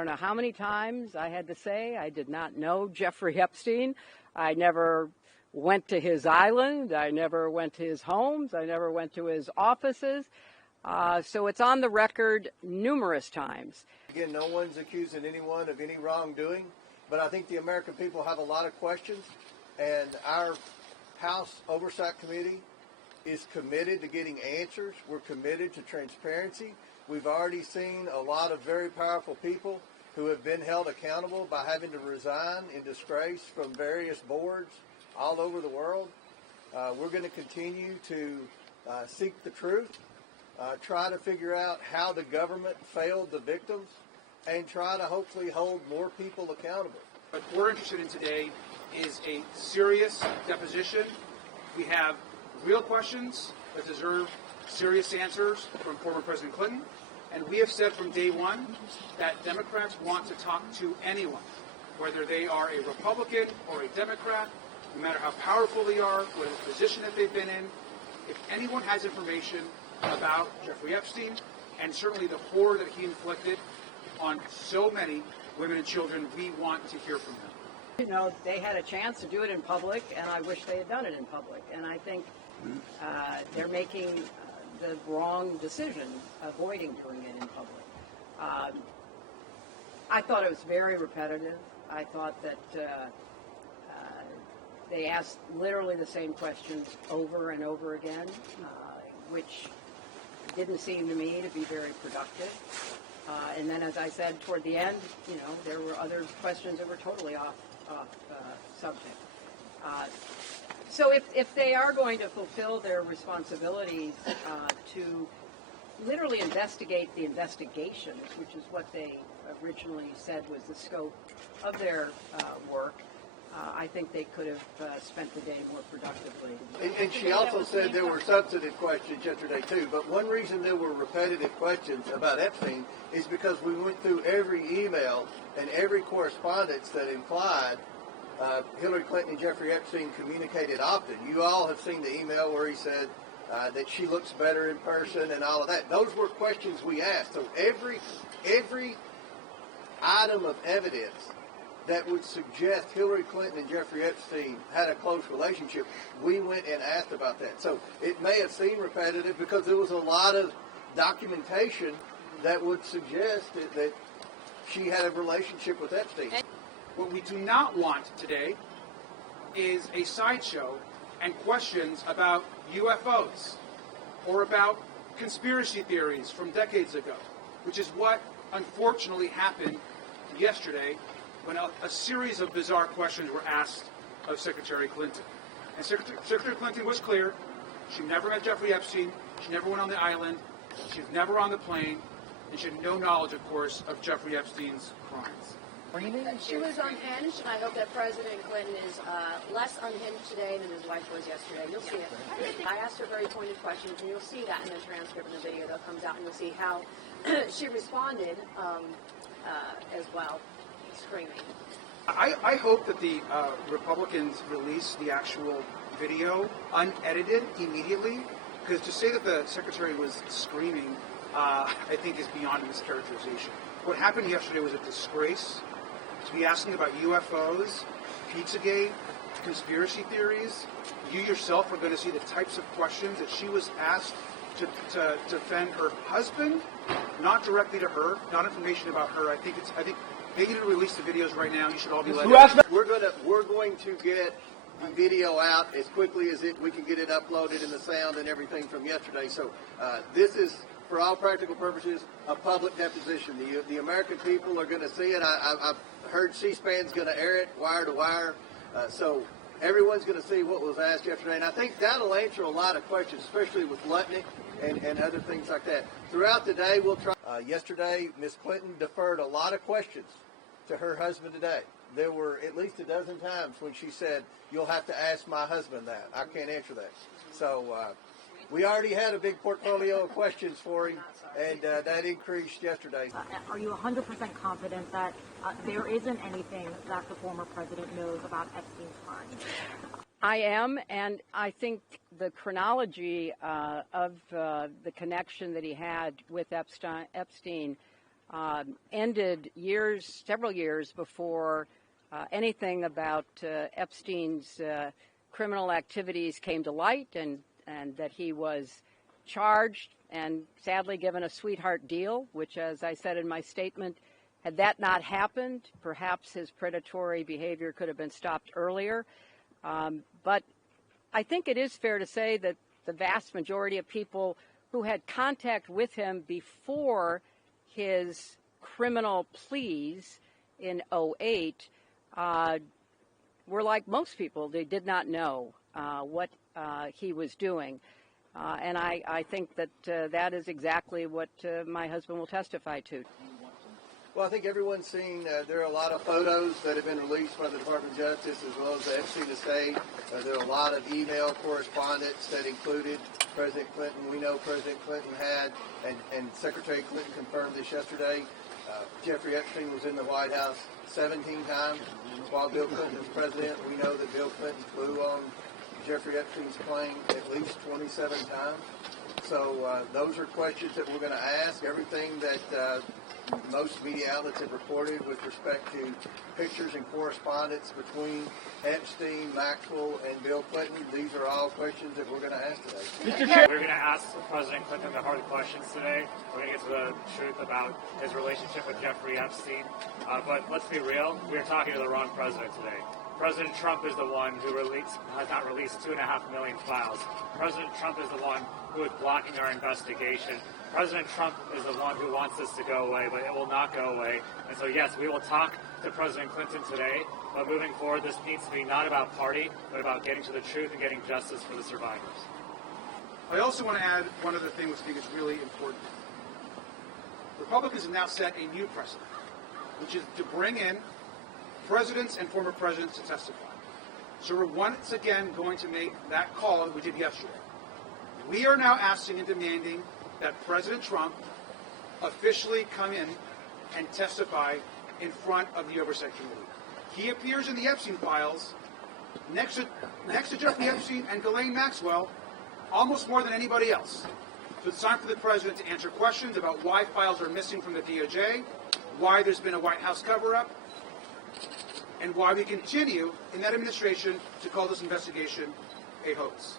don't know how many times I had to say I did not know Jeffrey Epstein. I never went to his island. I never went to his homes. I never went to his offices. So it's on the record numerous times. Again, no one's accusing anyone of any wrongdoing, but I think the American people have a lot of questions, and our House Oversight Committee is committed to getting answers. We're committed to transparency. We've already seen a lot of very powerful people who have been held accountable by having to resign in disgrace from various boards all over the world. We're going to continue to seek the truth, try to figure out how the government failed the victims, and try to hopefully hold more people accountable. What we're interested in today is a serious deposition. We have real questions that deserve serious answers from former President Clinton. And we have said from day one that Democrats want to talk to anyone, whether they are a Republican or a Democrat, no matter how powerful they are, what position that they've been in. If anyone has information about Jeffrey Epstein, and certainly the horror that he inflicted on so many women and children, we want to hear from them. You know, they had a chance to do it in public, and I wish they had done it in public. And I think they're making the wrong decision, avoiding doing it in public. I thought it was very repetitive. I thought that they asked literally the same questions over and over again, which didn't seem to me to be very productive. And then, as I said, toward the end, you know, there were other questions that were totally off subject. So if they are going to fulfill their responsibilities to literally investigate the investigations, which is what they originally said was the scope of their work, I think they could have spent the day more productively. And she also said there were substantive questions yesterday, too. But one reason there were repetitive questions about Epstein is because we went through every email and every correspondence that implied Hillary Clinton and Jeffrey Epstein communicated often. You all have seen the email where he said that she looks better in person and all of that. Those were questions we asked. So every item of evidence that would suggest Hillary Clinton and Jeffrey Epstein had a close relationship, we went and asked about that. So it may have seemed repetitive because there was a lot of documentation that would suggest that she had a relationship with Epstein. What we do not want today is a sideshow and questions about UFOs or about conspiracy theories from decades ago, which is what unfortunately happened yesterday when a series of bizarre questions were asked of Secretary Clinton. And Secretary Clinton was clear. She never met Jeffrey Epstein. She never went on the island. She was never on the plane. And she had no knowledge, of course, of Jeffrey Epstein's crimes. She was unhinged, and I hope that President Clinton is less unhinged today than his wife was yesterday. You'll see it. I asked her very pointed questions, and you'll see that in the transcript and the video that comes out, and you'll see how she responded as well, screaming. I hope that the Republicans release the actual video unedited immediatly, because to say that the Secretary was screaming, I think is beyond mischaracterization. What happened yesterday was a disgrace. To be asking about UFOs, Pizzagate, conspiracy theories, you yourself are going to see the types of questions that she was asked to defend her husband, not directly to her, not information about her. I think they need to release the videos right now. You should all be let in. We're going to get the video out as quickly as we can get it uploaded and the sound and everything from yesterday. So this is, for all practical purposes, a public deposition. The American people are going to see it. I've heard C-SPAN's going to air it wire to wire. So everyone's going to see what was asked yesterday. And I think that'll answer a lot of questions, especially with Lutnick and other things like that. Throughout the day, we'll try. Yesterday, Ms. Clinton deferred a lot of questions to her husband today. There were at least a dozen times when she said, "You'll have to ask my husband that. I can't answer that." So we already had a big portfolio of questions for him, and that increased yesterday. Are you 100% confident that there isn't anything that the former president knows about Epstein's crimes? I am, and I think the chronology of the connection that he had with Epstein ended several years before anything about Epstein's criminal activities came to light, and that he was charged and sadly given a sweetheart deal, which, as I said in my statement, had that not happened, perhaps his predatory behavior could have been stopped earlier. But I think it is fair to say that the vast majority of people who had contact with him before his criminal pleas in 2008 were like most people. They did not know what he was doing. And I think that that is exactly what my husband will testify to. Well, I think everyone's seen there are a lot of photos that have been released by the Department of Justice as well as the Epstein estate. There are a lot of email correspondence that included President Clinton. We know President Clinton had, and Secretary Clinton confirmed this yesterday, Jeffrey Epstein was in the White House 17 times while Bill Clinton was president. We know that Bill Clinton flew on Jeffrey Epstein's plane at least 27 times. So those are questions that we're going to ask. Everything that most media outlets have reported with respect to pictures and correspondence between Epstein, Maxwell, and Bill Clinton, these are all questions that we're going to ask today. We're going to ask President Clinton the hard questions today. We're going to get to the truth about his relationship with Jeffrey Epstein. But let's be real, we're talking to the wrong president today. President Trump is the one who has not released 2.5 million files. President Trump is the one who is blocking our investigation. President Trump is the one who wants this to go away, but it will not go away. And so, yes, we will talk to President Clinton today, but moving forward, this needs to be not about party, but about getting to the truth and getting justice for the survivors. I also want to add one other thing which I think is really important. Republicans have now set a new precedent, which is to bring in presidents and former presidents to testify. So we're once again going to make that call that we did yesterday. We are now asking and demanding that President Trump officially come in and testify in front of the Oversight Committee. He appears in the Epstein files next to Jeffrey Epstein and Ghislaine Maxwell almost more than anybody else. So it's time for the President to answer questions about why files are missing from the DOJ, why there's been a White House cover-up, and why we continue in that administration to call this investigation a hoax.